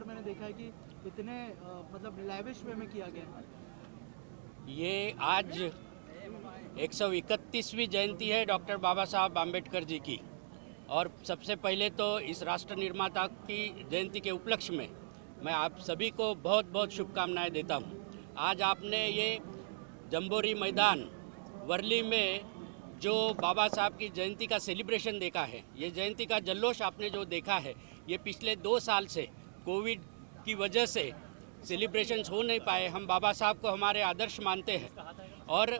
बार मैंने देखा है कि इतने मतलब लैविश वे में किया गया है। ये आज 131वीं जयंती है डॉक्टर बाबा साहब आम्बेडकर जी की, और सबसे पहले तो इस राष्ट्र निर्माता की जयंती के उपलक्ष्य में मैं आप सभी को बहुत बहुत शुभकामनाएं देता हूं। आज आपने ये जंबोरी मैदान वर्ली में जो बाबा साहब की जयंती का सेलिब्रेशन देखा है, ये जयंती का जल्लोश आपने जो देखा है, ये पिछले 2 साल से कोविड की वजह से सेलिब्रेशंस हो नहीं पाए। हम बाबा साहब को हमारे आदर्श मानते हैं और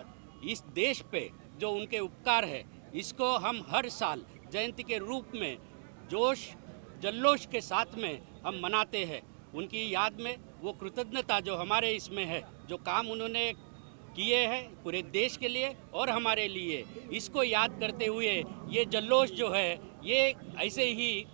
इस देश पे जो उनके उपकार है, इसको हम हर साल जयंती के रूप में जोश जल्लोश के साथ में हम मनाते हैं। उनकी याद में वो कृतज्ञता जो हमारे इसमें है, जो काम उन्होंने किए हैं पूरे देश के लिए और हमारे लिए, इसको याद करते हुए ये जल्लोश जो है ये ऐसे ही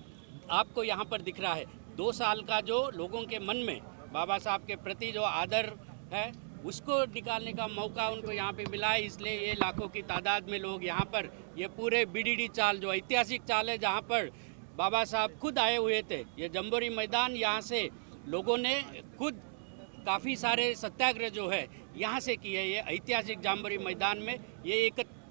आपको यहाँ पर दिख रहा है। 2 साल का जो लोगों के मन में बाबा साहब के प्रति जो आदर है, उसको निकालने का मौका उनको यहाँ पे मिला है। इसलिए ये लाखों की तादाद में लोग यहाँ पर, ये पूरे बीडीडी चाल जो ऐतिहासिक चाल है जहाँ पर बाबा साहब खुद आए हुए थे, ये जंबोरी मैदान, यहाँ से लोगों ने खुद काफ़ी सारे सत्याग्रह जो है यहाँ से किए। ये ऐतिहासिक जंबोरी मैदान में ये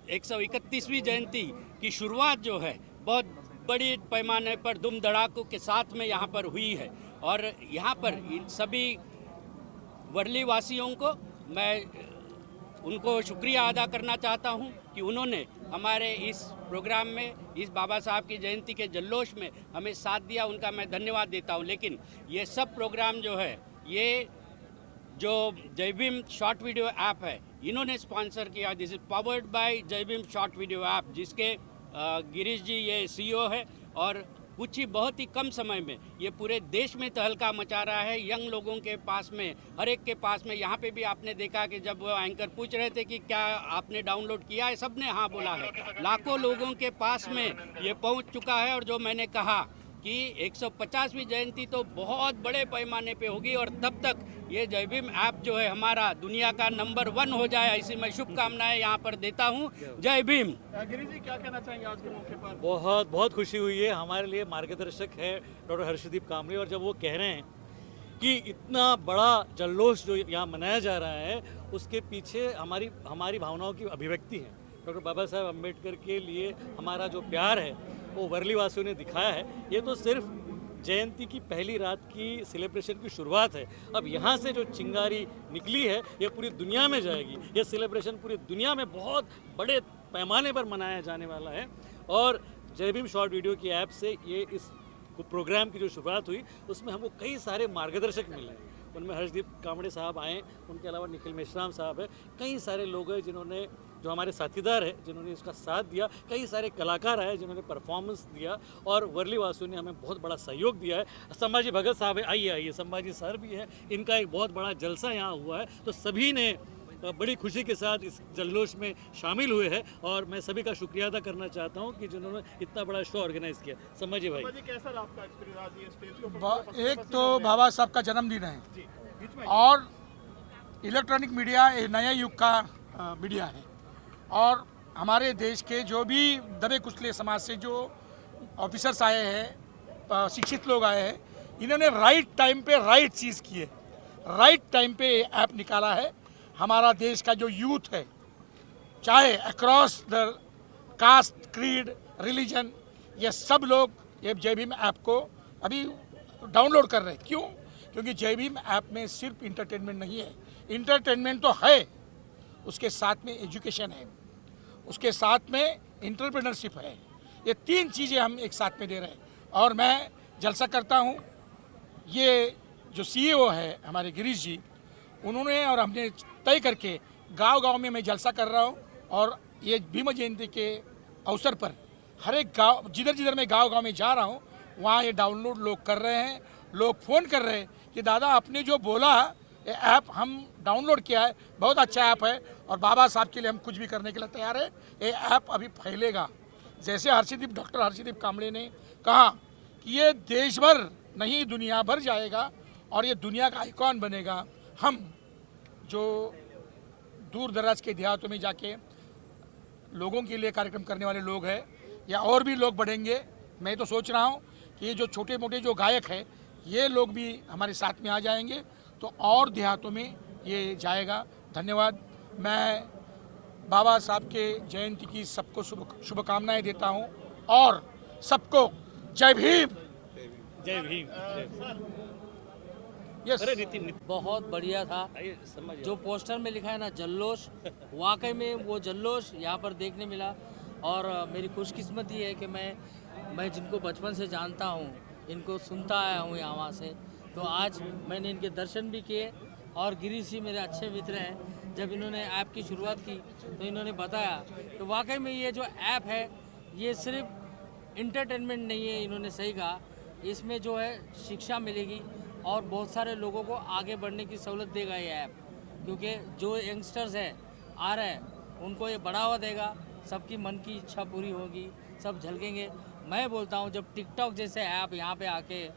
131वीं जयंती की शुरुआत जो है बहुत बड़ी पैमाने पर धूम धड़ाकों के साथ में यहाँ पर हुई है। और यहाँ पर इन सभी वर्ली वासियों को मैं उनको शुक्रिया अदा करना चाहता हूँ कि उन्होंने हमारे इस प्रोग्राम में, इस बाबा साहब की जयंती के जल्लोश में हमें साथ दिया, उनका मैं धन्यवाद देता हूँ। लेकिन ये सब प्रोग्राम जो है, ये जो जय भीम शॉर्ट वीडियो ऐप है, इन्होंने स्पॉन्सर किया। दिस इज पावर्ड बाय जय भीम शॉर्ट वीडियो ऐप, जिसके गिरीश जी ये सीईओ है और कुछ ही बहुत ही कम समय में ये पूरे देश में तहलका मचा रहा है। यंग लोगों के पास में, हर एक के पास में, यहाँ पे भी आपने देखा कि जब वो एंकर पूछ रहे थे कि क्या आपने डाउनलोड किया है, सबने हाँ बोला है। लाखों लोगों के पास में ये पहुँच चुका है। और जो मैंने कहा कि 150वीं जयंती तो बहुत बड़े पैमाने पे होगी और तब तक ये जय भीम ऐप जो है हमारा दुनिया का नंबर 1 हो जाए, ऐसी मैं शुभकामनाएं यहाँ पर देता हूँ। जय भीम। गिरीश जी, क्या कहना चाहेंगे आज के मौके पर? बहुत बहुत खुशी हुई है। हमारे लिए मार्गदर्शक है डॉक्टर हर्षदीप कामरे, और जब वो कह रहे हैं कि इतना बड़ा जल्लोष जो यहाँ मनाया जा रहा है, उसके पीछे हमारी भावनाओं की अभिव्यक्ति है। डॉक्टर बाबा साहब अम्बेडकर के लिए हमारा जो प्यार है वो वर्ली वासियों ने दिखाया है। ये तो सिर्फ जयंती की पहली रात की सेलिब्रेशन की शुरुआत है। अब यहाँ से जो चिंगारी निकली है ये पूरी दुनिया में जाएगी। ये सेलिब्रेशन पूरी दुनिया में बहुत बड़े पैमाने पर मनाया जाने वाला है। और जय भीम शॉर्ट वीडियो की ऐप से ये इस प्रोग्राम की जो शुरुआत हुई, उसमें हमको कई सारे मार्गदर्शक मिले हैं। उनमें हर्षदीप कामड़े साहब आए, उनके अलावा निखिल मेश्राम साहब है, कई सारे लोग हैं जिन्होंने, जो हमारे साथीदार हैं जिन्होंने इसका साथ दिया, कई सारे कलाकार आए जिन्होंने परफॉर्मेंस दिया, और वर्ली वासियों ने हमें बहुत बड़ा सहयोग दिया है। संभाजी भगत साहब है, आइए संभाजी सर भी है, इनका एक बहुत बड़ा जलसा यहाँ हुआ है। तो सभी ने बड़ी खुशी के साथ इस जल्लोष में शामिल हुए हैं और मैं सभी का शुक्रिया अदा करना चाहता हूँ कि जिन्होंने इतना बड़ा शो ऑर्गेनाइज किया। संभाजी भाई, कैसा रहा आपका एक्सपीरियंस आज ये स्टेज के ऊपर? एक तो बाबा साहब का जन्मदिन है और इलेक्ट्रॉनिक मीडिया एक नया युग का मीडिया है, और हमारे देश के जो भी दबे कुचले समाज से जो ऑफिसर्स आए हैं, शिक्षित लोग आए हैं, इन्होंने राइट टाइम पे राइट चीज़ की है, राइट टाइम पे ऐप निकाला है। हमारा देश का जो यूथ है, चाहे across the caste, creed, religion, ये सब लोग ये जय भीम ऐप को अभी डाउनलोड कर रहे हैं। क्यों? क्योंकि जय भीम ऐप में सिर्फ इंटरटेनमेंट नहीं है, इंटरटेनमेंट तो है, उसके साथ में एजुकेशन है, उसके साथ में एंटरप्रेन्योरशिप है। ये 3 चीज़ें हम एक साथ में दे रहे हैं। और मैं जलसा करता हूँ, ये जो सीईओ है हमारे गिरीश जी, उन्होंने और हमने तय करके गांव-गांव में मैं जलसा कर रहा हूँ। और ये भीम जयंती के अवसर पर हर एक गाँव, जिधर मैं गांव-गांव में जा रहा हूँ, वहाँ ये डाउनलोड लोग कर रहे हैं। लोग फ़ोन कर रहे हैं कि दादा आपने जो बोला ये ऐप हम डाउनलोड किया है, बहुत अच्छा ऐप है और बाबा साहब के लिए हम कुछ भी करने के लिए तैयार है। ये ऐप अभी फैलेगा। जैसे डॉक्टर हर्षदीप कामड़े ने कहा कि ये देश भर नहीं दुनिया भर जाएगा और ये दुनिया का आइकॉन बनेगा। हम जो दूर दराज के देहातों में जाके लोगों के लिए कार्यक्रम करने वाले लोग हैं, या और भी लोग बढ़ेंगे। मैं तो सोच रहा हूँ कि ये जो छोटे मोटे जो गायक हैं, ये लोग भी हमारे साथ में आ जाएंगे तो और देहातों में ये जाएगा। धन्यवाद। मैं बाबा साहब के जयंती की सबको शुभकामनाएं देता हूं और सबको जय भीम। जय भीम। यस। अरे नितिन बहुत बढ़िया था। आइए समझ जो पोस्टर में लिखा है ना जल्लोश, वाकई में वो जल्लोश यहाँ पर देखने मिला। और मेरी खुशकिस्मती है कि मैं जिनको बचपन से जानता हूँ, इनको सुनता आया हूँ यहाँ से, तो आज मैंने इनके दर्शन भी किए। और गिरीश जी मेरे अच्छे मित्र हैं। जब इन्होंने ऐप की शुरुआत की तो इन्होंने बताया कि वाकई में ये जो ऐप है ये सिर्फ इंटरटेनमेंट नहीं है, इन्होंने सही कहा, इसमें जो है शिक्षा मिलेगी और बहुत सारे लोगों को आगे बढ़ने की सहूलत देगा ये ऐप। क्योंकि जो यंगस्टर्स हैं आ रहे हैं उनको ये बढ़ावा देगा, सबकी मन की इच्छा पूरी होगी, सब झलकेंगे। मैं बोलता हूँ जब टिकटॉक जैसे ऐप यहाँ पे आके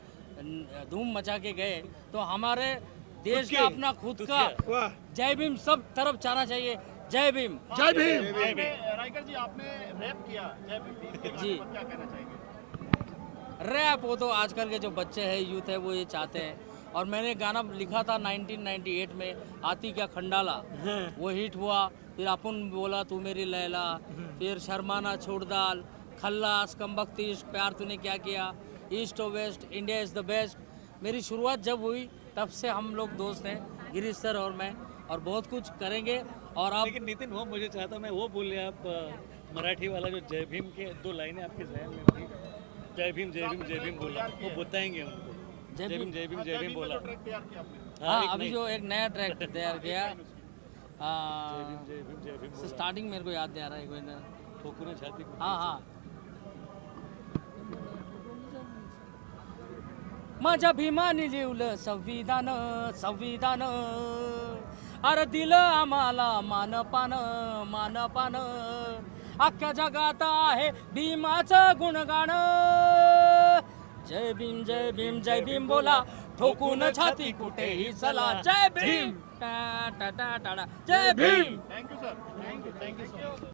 धूम मचा के गए तो हमारे देश का अपना खुद का जय भीम सब तरफ जाना चाहिए। जय भीम। जय भीम। राइकर जी, आपने रैप किया जय भीम जी। क्या कहना चाहेंगे? रैप वो तो आजकल के जो बच्चे हैं, यूथ है, वो ये चाहते हैं। और मैंने गाना लिखा था 1998 में, आती क्या खंडाला, वो हिट हुआ। फिर अपन बोला तू मेरी लैला, फिर शर्माना छोड़ दाल, खल्लास, कमबख्त इश्क, प्यार तूने क्या किया, ईस्ट और west, India is the best. मेरी शुरुआत जब हुई तब से हम लोग दोस्त हैं, गिरीश सर और मैं, और बहुत कुछ करेंगे। और आप लेकिन नितिन वो मुझे चाहता मैं वो बोले आप मराठी वाला जो जय भीम के 2 लाइनें आपके जहन में थी, जय भीम जय भीम जय भीम बोला, वो बताएंगे उनको। जय भीम जय भीम जय भीम बोला। हाँ, एक अभी नहीं। जो एक नया ट्रैक तैयार किया, जय भीम जय भीम बोला। स्टार्टिंग मेरे को याद नहीं आ रहा है, एक मिनट। ठोकुने छाती को। हाँ हाँ, माझ्या भीमाने लिवलं संविधान, संविधान, अरे दिलं आम्हाला मानपान, मानपान, अख्ख्या जगात आहे भीमाचं गुणगान। जय भीम जय भीम जय भीम बोला, ठोकून छाती कुठेही चला। जय भीम, टा टा टा टा, जय Bhim. Thank you sir, thank you sir.